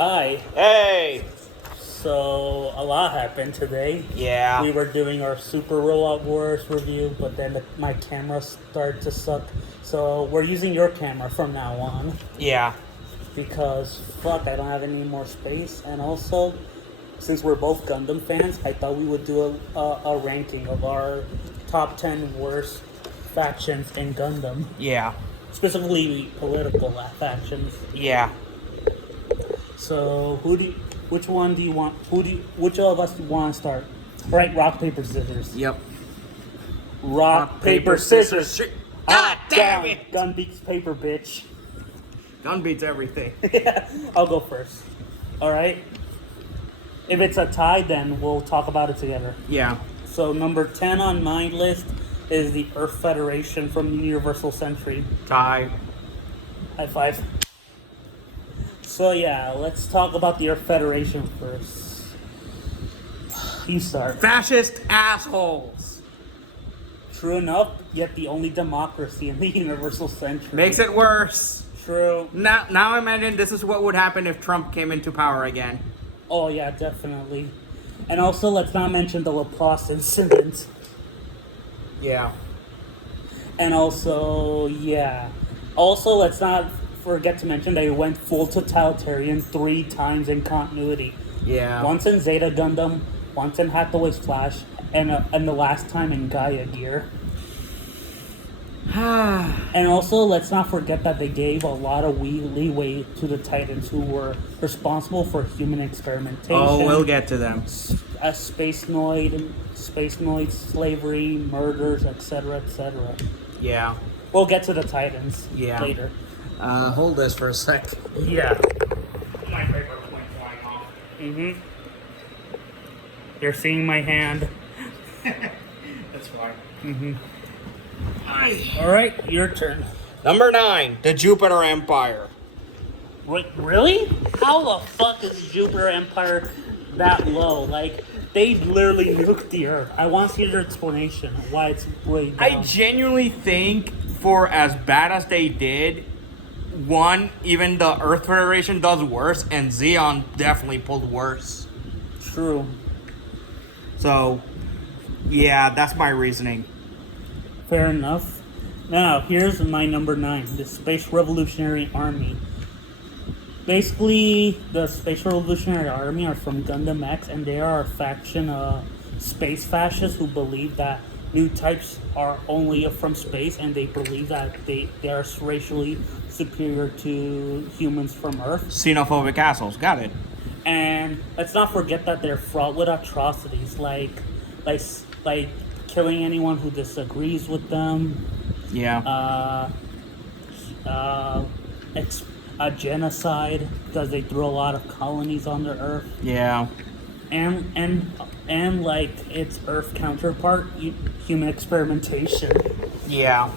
Hi. Hey! So, a lot happened today. Yeah. We were doing our Super Robot Wars review, but then my camera started to suck. So, we're using your camera from now on. Yeah. Because, fuck, I don't have any more space. And also, since we're both Gundam fans, I thought we would do a ranking of our top 10 worst factions in Gundam. Yeah. Specifically, political factions. Yeah. So, which one do you want? Which of us want to start? Right, rock, paper, scissors. Yep. Rock, paper, scissors. Shit. Ah, damn it! Gun beats paper, bitch. Gun beats everything. Yeah, I'll go first. All right. If it's a tie, then we'll talk about it together. Yeah. So number 10 on my list is the Earth Federation from the Universal Century. Tie. High five. So yeah, let's talk about the Earth Federation first. You start. Fascist assholes. True enough, yet the only democracy in the Universal Century. Makes it worse. True. Now imagine this is what would happen if Trump came into power again. Oh yeah, definitely. And also, let's not mention the Laplace incident. Yeah. And also, yeah. Also, let's not forget to mention they went full totalitarian 3 times in continuity. Yeah. Once in Zeta Gundam, once in Hathaway's Flash, and the last time in Gaia Gear. And also, let's not forget that they gave a lot of leeway to the Titans who were responsible for human experimentation. Oh, we'll get to them. Space Noid, slavery, murders, etc., etc. Yeah. We'll get to the Titans later. Hold this for a sec. Yeah. My paper went flying off. Mm-hmm. You're seeing my hand. That's fine. Mm-hmm. All right, your turn. Number 9, the Jupiter Empire. Wait, really? How the fuck is Jupiter Empire that low? Like, they literally nuked the Earth. I want to see your explanation of why it's way down. I genuinely think for as bad as they did, one, even the Earth Federation does worse, and Zeon definitely pulled worse. True. So, yeah, that's my reasoning. Fair enough. Now, here's my number 9, the Space Revolutionary Army. Basically, the Space Revolutionary Army are from Gundam X, and they are a faction of space fascists who believe that new types are only from space, and they believe that they are racially superior to humans from Earth. Xenophobic assholes, got it. And let's not forget that they're fraught with atrocities, like killing anyone who disagrees with them. Yeah. A genocide because they threw a lot of colonies on the Earth. Yeah. And like its Earth counterpart, human experimentation. Yeah.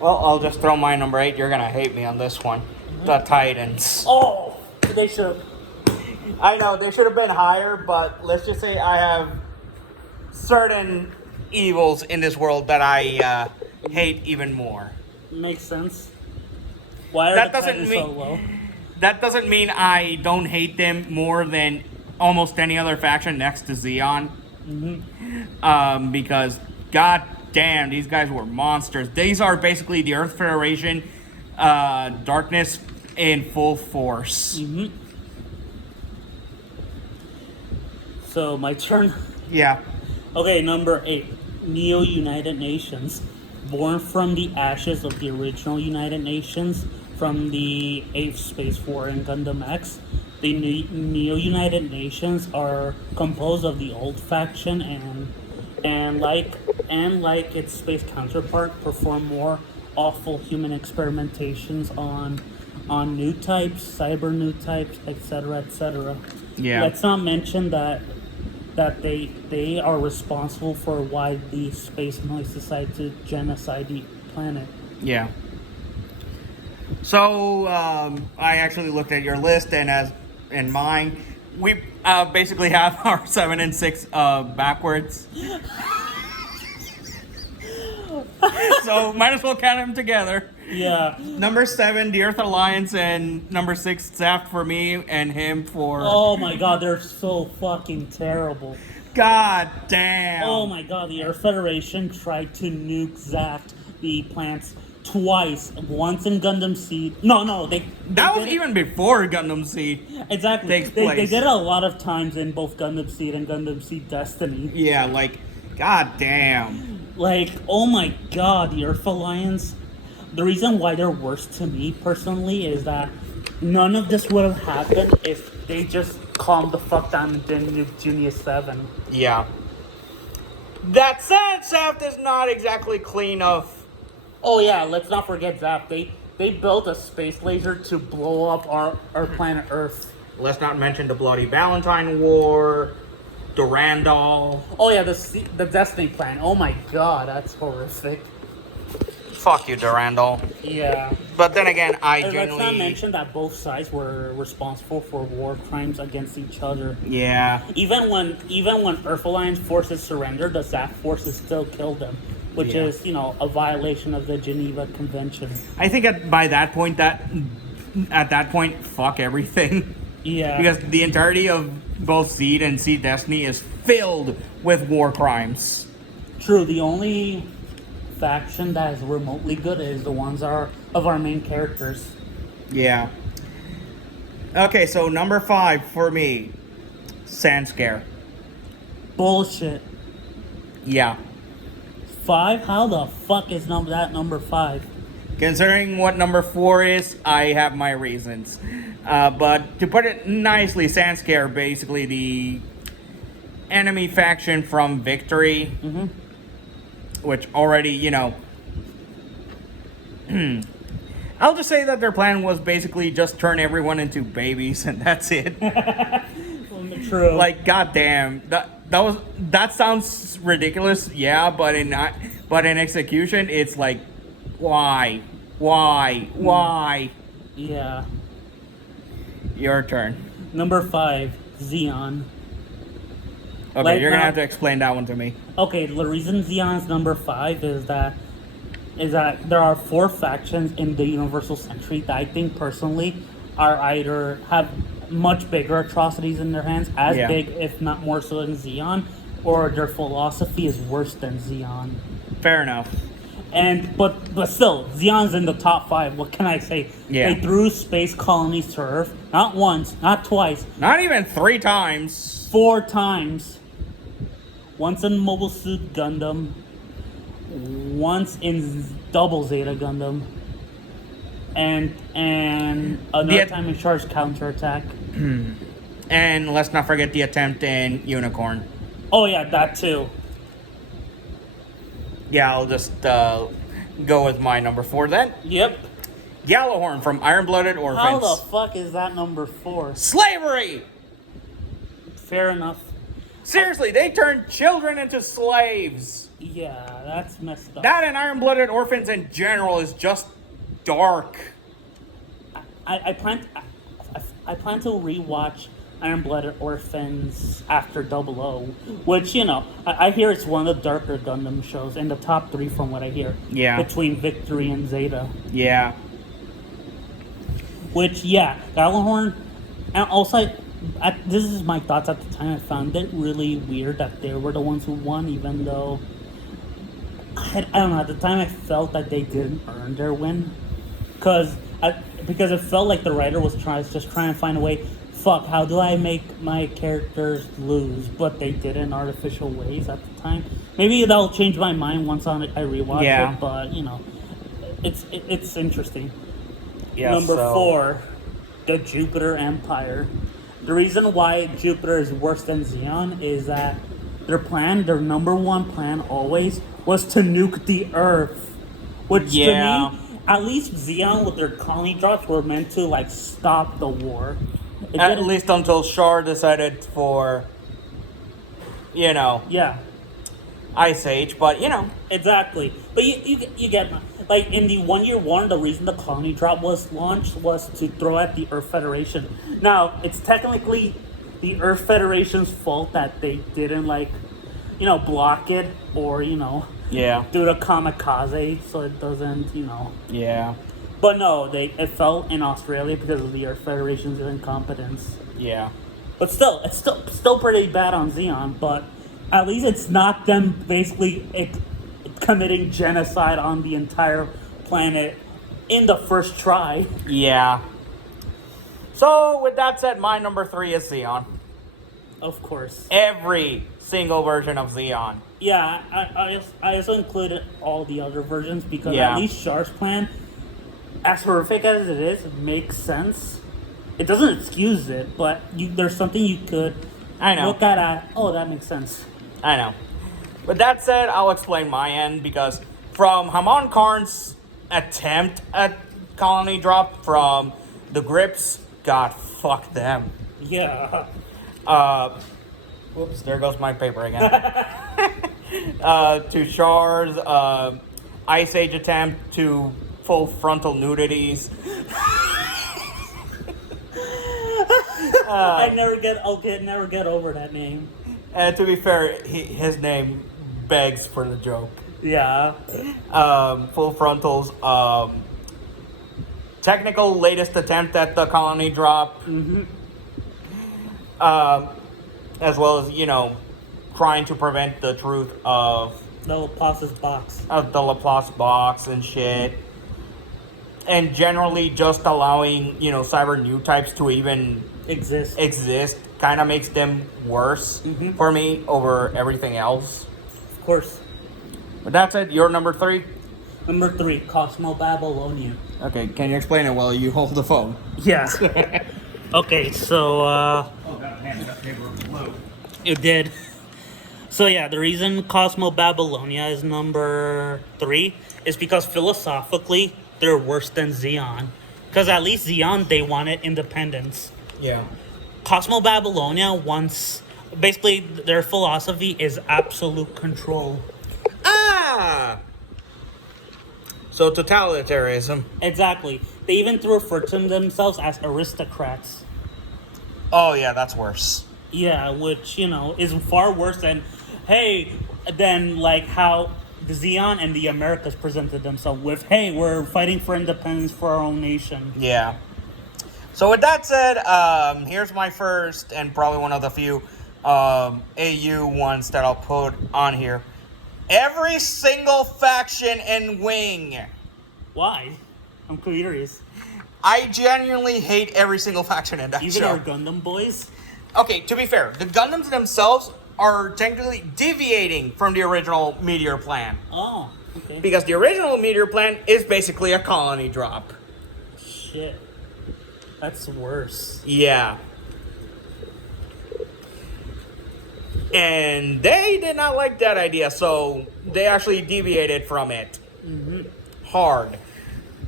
Well, I'll just throw my number 8. You're gonna hate me on this one. The Titans. Oh, they should. I know they should have been higher, but let's just say I have certain evils in this world that I hate even more. Makes sense. Why are the Titans so low? That doesn't mean I don't hate them more than almost any other faction next to Zeon. Mm-hmm. Because, god damn, these guys were monsters. These are basically the Earth Federation, darkness in full force. Mm-hmm. So, my turn? Yeah. Okay, number 8. Neo United Nations. Born from the ashes of the original United Nations from the 8th Space War in Gundam X, the Neo United Nations are composed of the old faction and like its space counterpart, perform more awful human experimentations on new types, cyber new types, etc., etc. Yeah. Let's not mention that they are responsible for why the Space Noise decided to genocide the planet. Yeah. So, I actually looked at your list, and as in mine, we basically have our 7 and 6 backwards. So might as well count them together. Yeah. Number 7, the Earth Alliance, and number 6, Zaft for me, and him for. Oh my god, they're so fucking terrible. God damn. Oh my god, the Earth Federation tried to nuke Zaft, the plants, twice. Once in Gundam Seed. No, they That was did it- even before Gundam Seed. Exactly. takes They place. did it a lot of times in both Gundam Seed and Gundam Seed Destiny. Yeah, like, god damn. Like, oh my god, the Earth Alliance. The reason why they're worse to me personally is that none of this would have happened if they just calmed the fuck down and didn't nuke Junior 7. Yeah. That said, Zaft is not exactly clean of. Oh yeah, let's not forget Zap. They built a space laser to blow up our planet Earth. Let's not mention the Bloody Valentine War, Durandal. Oh yeah, the Destiny plan. Oh my god, that's horrific. Fuck you, Durandal. Yeah. But then again, I And let's not genuinely. mention that both sides were responsible for war crimes against each other. Yeah. Even when Earth Alliance forces surrendered, the Zap forces still killed them, which Yeah. is a violation of the Geneva Convention. I think at that point, fuck everything. Yeah. Because the entirety of both Seed and Seed Destiny is filled with war crimes. True, the only faction that is remotely good is the ones of our main characters. Yeah. Okay, so number 5 for me, Sandscare. Bullshit. Yeah. 5? How the fuck is that number 5? Considering what number 4 is, I have my reasons. But to put it nicely, Sandscare, basically the enemy faction from Victory, which already, I'll just say that their plan was basically just turn everyone into babies, and that's it. True. Like, goddamn, that sounds ridiculous, yeah, but in execution, it's like, why? Yeah. Your turn. Number 5, Xeon. Okay, Like you're gonna now- have to explain that one to me. Okay, the reason Xeon's number 5 is that there are 4 factions in the Universal Century that I think personally are either have much bigger atrocities in their hands, as Yeah. big if not more so than Xeon, or their philosophy is worse than Xeon. Fair enough. But still, Xeon's in the top 5. What can I say? Yeah. They threw space colonies to Earth, not once, not twice, Not even 3 times. 4 times. Once in Mobile Suit Gundam, once in Double Zeta Gundam, and another time in Charge Counterattack. And let's not forget the attempt in Unicorn. Oh yeah, that too. Yeah, I'll just go with my number 4 then. Yep. Gallowhorn from Iron Blooded How Orphans. the fuck is that number 4? Slavery! Fair enough. Seriously, they turned children into slaves. Yeah, that's messed up. That and Iron Blooded Orphans in general is just dark. I plan to rewatch Iron Blooded Orphans after 00, which I hear it's one of the darker Gundam shows in the top 3 from what I hear. Yeah. Between Victory and Zeta, Yeah. which Gallahorn, and also this is my thoughts at the time. I found it really weird that they were the ones who won, even though I don't know. At the time, I felt that they didn't earn their win, because it felt like the writer was trying to find a way. Fuck, how do I make my characters lose? But they did in artificial ways at the time. Maybe that'll change my mind once I rewatch Yeah. it. But it's interesting. Yeah. Number 4, the Jupiter Empire. The reason why Jupiter is worse than Xeon is that their number 1 plan always was to nuke the Earth. Which to me, at least Xeon with their colony drops were meant to stop the war. At least until Char decided for, Yeah. Ice Age, but Exactly. But you get in the 1-year war, the reason the colony drop was launched was to throw at the Earth Federation. Now, it's technically the Earth Federation's fault that they didn't block it or Yeah. do the kamikaze so it doesn't, you know. Yeah. But no, it fell in Australia because of the Earth Federation's incompetence. Yeah. But still, it's still pretty bad on Xeon. But at least it's not them basically committing genocide on the entire planet in the first try. Yeah. So, with that said, my number 3 is Xeon. Of course. Every single version of Xeon. Yeah, I also included all the other versions because Yeah. at least Char's plan, as horrific as it is, makes sense. It doesn't excuse it, but there's something you could look at. Oh, that makes sense. I know. With that said, I'll explain my end because from Hamon Karn's attempt at colony drop from the grips, God, fuck them. Yeah. Whoops, there goes my paper again. To Char's Ice Age attempt to full frontal nudities. I'll never get over that name. And to be fair, his name begs for the joke. Yeah. Full frontals. Technical latest attempt at the colony drop. Mm-hmm. As well as, you know, trying to prevent the truth of The Laplace's box. the Laplace box and shit. And generally just allowing, you know, cyber new types to even Exist. kind of makes them worse for me over everything else. Of course. But that's it. Your number 3? Number 3, Cosmo Babylonia. Okay, can you explain it while you hold the phone? Yeah. Okay, so Oh, goddamn, that paper was blue. it did. So yeah, the reason Cosmo Babylonia is number 3 is because philosophically they're worse than Xeon. Because at least Xeon, they wanted independence. Yeah. Cosmo Babylonia wants, basically their philosophy is absolute control. Ah! So totalitarianism. Exactly. They even refer to themselves as aristocrats. Oh yeah, that's worse. Yeah, which, you know, is far worse than, than like how the Xeon and the Americas presented themselves with, hey, we're fighting for independence for our own nation. Yeah. So with that said, here's my first and probably one of the few AU ones that I'll put on here. Every single faction in Wing. Why? I'm curious. I genuinely hate every single faction in that Even show. our Gundam boys? Okay, to be fair, the Gundams themselves are technically deviating from the original Meteor plan. Oh, okay. Because the original Meteor plan is basically a colony drop. Shit. That's worse. Yeah. And they did not like that idea, so they actually deviated from it. Hard.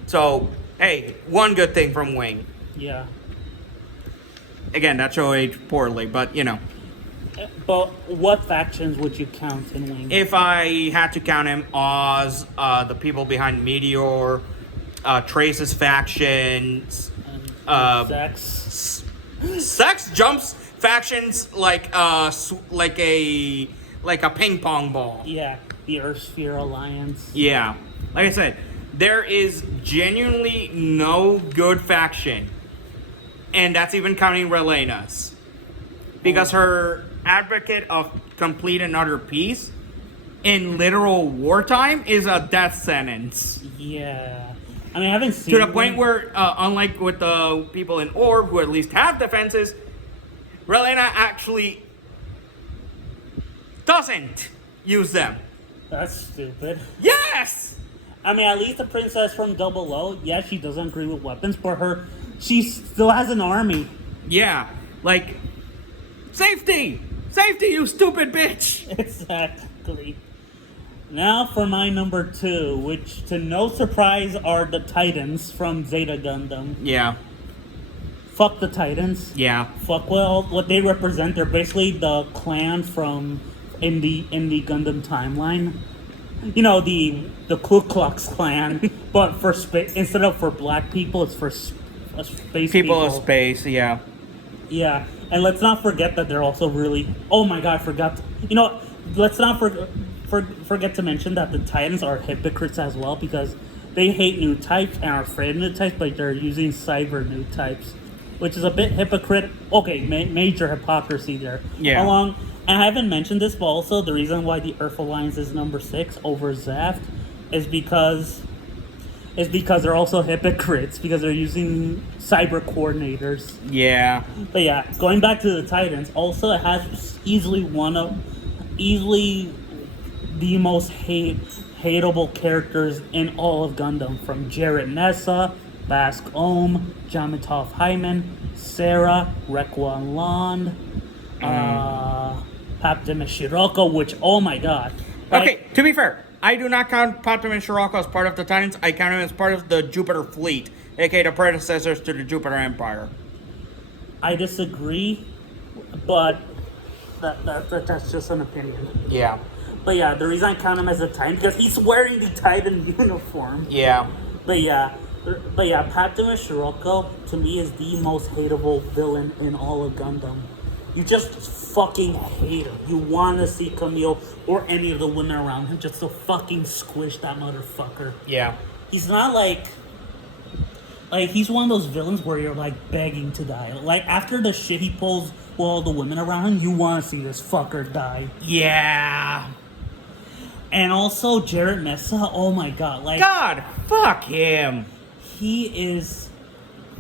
So, hey, one good thing from Wing. Yeah. Again, that show aged poorly, but you know. But what factions would you count in Wing? If I had to count him, Oz, the people behind Meteor, Trace's factions, Sex. Sex jumps factions like a ping pong ball. Yeah, the Earth Sphere Alliance. Yeah. Like I said, there is genuinely no good faction. And that's even counting Relena's. Because her advocate of complete and utter peace in literal wartime is a death sentence. Yeah. I mean, I haven't seen To the point where, unlike with the people in Orb, who at least have defenses, Relena actually doesn't use them. That's stupid. Yes! I mean, at least the princess from Double O, yeah, she doesn't agree with weapons, but she still has an army. Yeah, like, safety! Safety, you stupid bitch! Exactly. Now for my number 2, which to no surprise are the Titans from Zeta Gundam. Yeah. Fuck the Titans. Yeah. Fuck what they represent. They're basically the clan from in the Gundam timeline. You know, the Ku Klux Klan, but for instead of for black people, it's for space people. People of space, yeah. Yeah, and let's not forget that they're also really. Oh my God, I forgot. You know, let's not forget to mention that the Titans are hypocrites as well because they hate new types and are afraid of new types, but they're using cyber new types, which is a bit hypocrite. Okay, major hypocrisy there. Yeah. And I haven't mentioned this, but also the reason why the Earth Alliance is number 6 over Zaft is because they're also hypocrites because they're using cyber coordinators. Yeah. But yeah, going back to the Titans, also it has easily the most hateable characters in all of Gundam, from Jarrett Mesa, Bask Ohm, Jamatov Hyman, Sarah, Requan Lond, Paptim Shiroko, which, oh my god. Okay, to be fair, I do not count Patum and Shiroko as part of the Titans. I count them as part of the Jupiter Fleet, aka the predecessors to the Jupiter Empire. I disagree, but that's just an opinion. Yeah. But yeah, the reason I count him as a Titan because he's wearing the Titan uniform. Yeah. But yeah, Paptim Shiroko to me is the most hateable villain in all of Gundam. You just fucking hate him. You want to see Camille or any of the women around him just to fucking squish that motherfucker. Yeah. He's not like he's one of those villains where you're like begging to die. Like after the shit he pulls with all the women around him, you want to see this fucker die. Yeah. And also Jarrett Mesa, oh my god, like God, fuck him. he is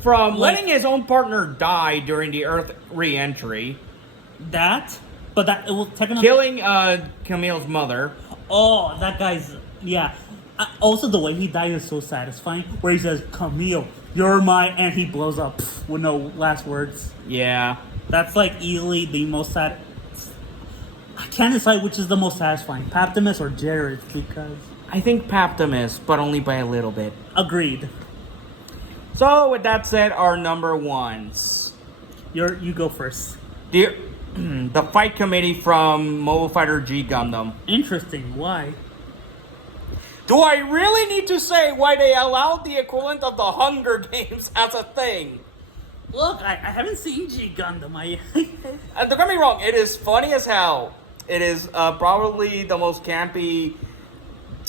From letting his own partner die during the Earth re-entry, that, but that it will technically killing Camille's mother. Oh, that guy's yeah. Also, the way he died is so satisfying. Where he says, "Camille, you're my," and he blows up with no last words. Yeah. That's like easily the most sad. I can't decide which is the most satisfying, Paptimus or Jared, because I think Paptimus, but only by a little bit. agreed. So, with that said, our number ones. You go first. The fight committee from Mobile Fighter G Gundam. Interesting. Why? Do I really need to say why they allowed the equivalent of the Hunger Games as a thing? Look, I haven't seen G Gundam. And don't get me wrong, it is funny as hell. It is probably the most campy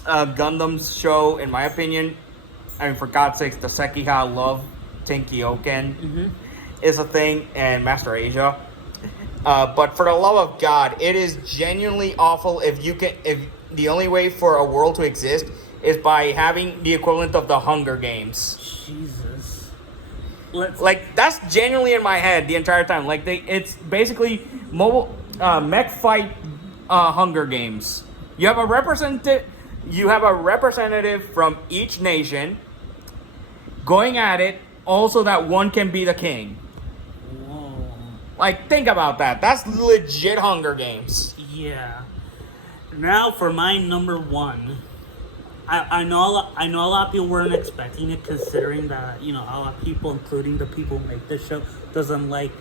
Gundam show, in my opinion. I mean, for God's sakes, the Sekiha love Tenkyoken is a thing, and Master Asia. But for the love of God, it is genuinely awful if the only way for a world to exist is by having the equivalent of the Hunger Games. Jesus. That's genuinely in my head the entire time. It's basically mobile mech fight Hunger Games. You have a representative from each nation going at it. Also, that one can be the king. Whoa. Think about that. That's legit Hunger Games. Yeah. Now for my number one. I know a lot of people weren't expecting it, considering that a lot of people, including the people who make this show, doesn't like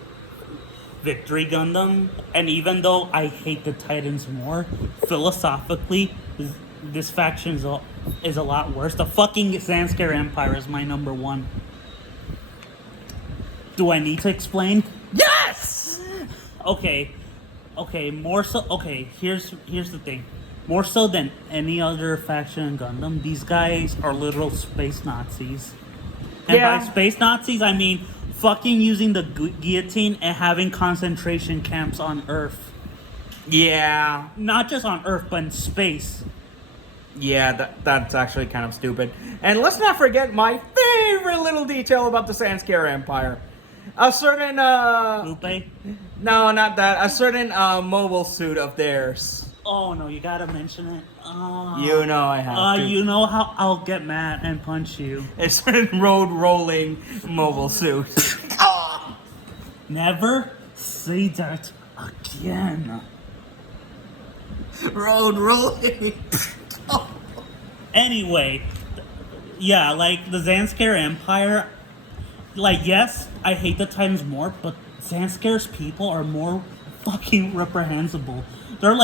Victory Gundam. And even though I hate the Titans more, philosophically, this faction is a lot worse. The fucking Zanskar Empire is my number one. Do I need to explain? Yes. Okay, more so. Okay, here's the thing. More so than any other faction in Gundam, these guys are literal space Nazis. And Yeah. by space Nazis, I mean fucking using the guillotine and having concentration camps on Earth. Yeah. Not just on Earth, but in space. Yeah, that's actually kind of stupid. And let's not forget my favorite little detail about the Zanskar Empire. A certain, Lupe? No, not that. A certain, mobile suit of theirs. Oh no, you gotta mention it. You know I have to. You know how I'll get mad and punch you. A certain road rolling mobile suit. Never say that again. Road rolling. Anyway, yeah, the Zanskar Empire, yes, I hate the Titans more, but Zanskar's people are more fucking reprehensible. They're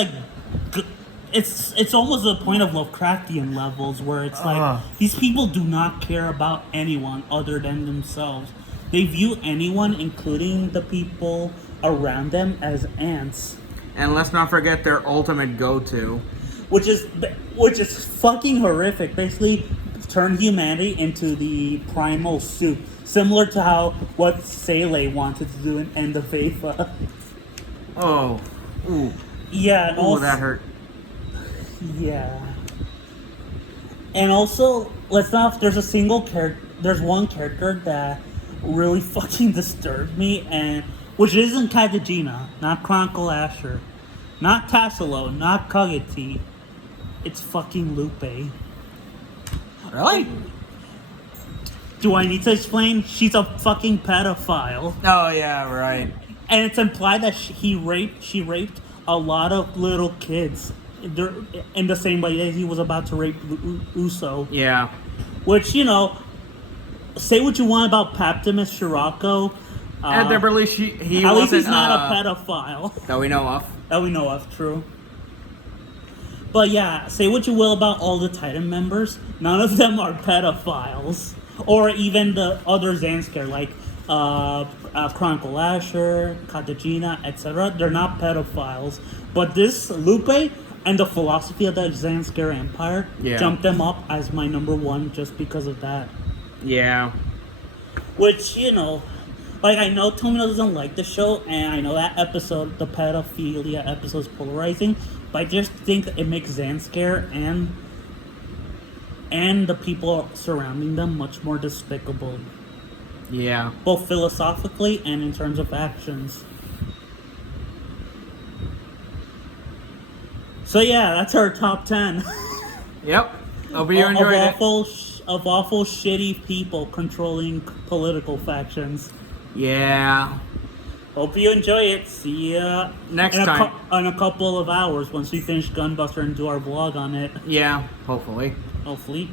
it's almost the point of Lovecraftian levels where it's these people do not care about anyone other than themselves. They view anyone, including the people around them, as ants. And let's not forget their ultimate go-to. which is fucking horrific. Basically, turn humanity into the primal soup, similar to how what Sele wanted to do in End of Eva. Oh, ooh, Yeah, and ooh, also, that hurt. yeah. And also, let's not. There's a single character. There's one character that really fucking disturbed me, and which isn't Katagina, not Chronicle Asher, not Tassilo, not Kageti. It's fucking Lupe. Really? Do I need to explain? She's a fucking pedophile, Oh yeah, right. and it's implied that she raped a lot of little kids. In the same way that he was about to rape Uso. Yeah. Which, say what you want about Paptimus Shirako. At the release, he At least wasn't, he's not a pedophile. that we know of. That we know of, true. But yeah, say what you will about all the Titan members. None of them are pedophiles. Or even the other Zanskar, like Chronicle Asher, Katagina, etc. They're not pedophiles. But this Lupe and the philosophy of the Zanskar Empire jumped them up as my number one just because of that. Yeah. Which, like, I know Tomino doesn't like the show, and I know that episode, the pedophilia episode, is polarizing, but I just think it makes Zanskar and the people surrounding them much more despicable. Yeah. Both philosophically and in terms of actions. So yeah, that's our top 10. Yep. Hope you enjoyed it. Of awful shitty people controlling political factions. Yeah. Hope you enjoy it. See ya Next time. In a couple of hours once we finish Gunbuster and do our vlog on it. Yeah, hopefully. Hopefully.